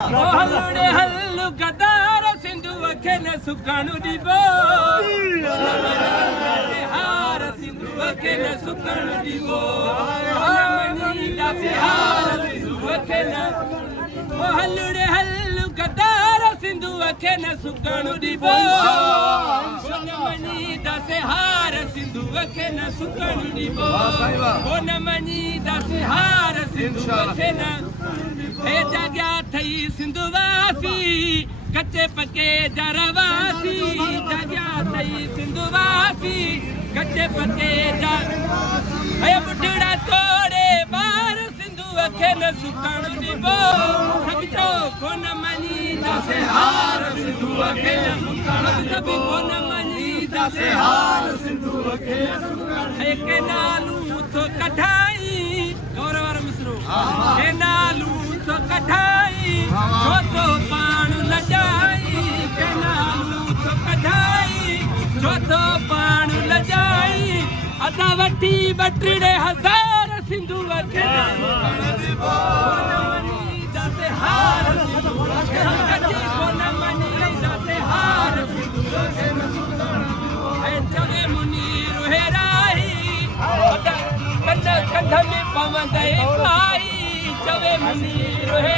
हलुड़े हल्लु गदार सिंधु अखे न सुकाणु दीबो हार सिंधु अखे न सुकाणु दीबो मनी दासे हार सिंधु अखे न हलुड़े हल्लु गदार सिंधु अखे न सुकाणु दीबो मनी दासे हार सिंधु अखे न सुकाणु दीबो मनी दासे हार सिंधु अखे न हे जाग्या थई सिंधुवासी कच्चे पके जरवासी जाग्या थई सिंधुवासी कच्चे पके जर हे बुढ़ड़ा तोड़े बार सिंधु अखे न सुकाणु दीबो सबिचो कोन मनी दासे हार सिंधु अखे न सुकाणु सभी कोन मनी दासे हार सिंधु अखे न सुकाणु हे के नालू तो कठाई गौरवर मिश्रो हे नालू तो कठाई जो तो पाण लजाई के नालू तो कठाई जो तो पाण लजाई अदा वठी बटड़े हजार सिंधु अखे न सुकाणु दीबो मनी दासे हार सिंधु अखे न कच्ची कोन मनी दासे हार सिंधु अखे न सुकाणु हे चवे मुनीर हे राही कंध में पवंदे पाई चवे मुनीर हे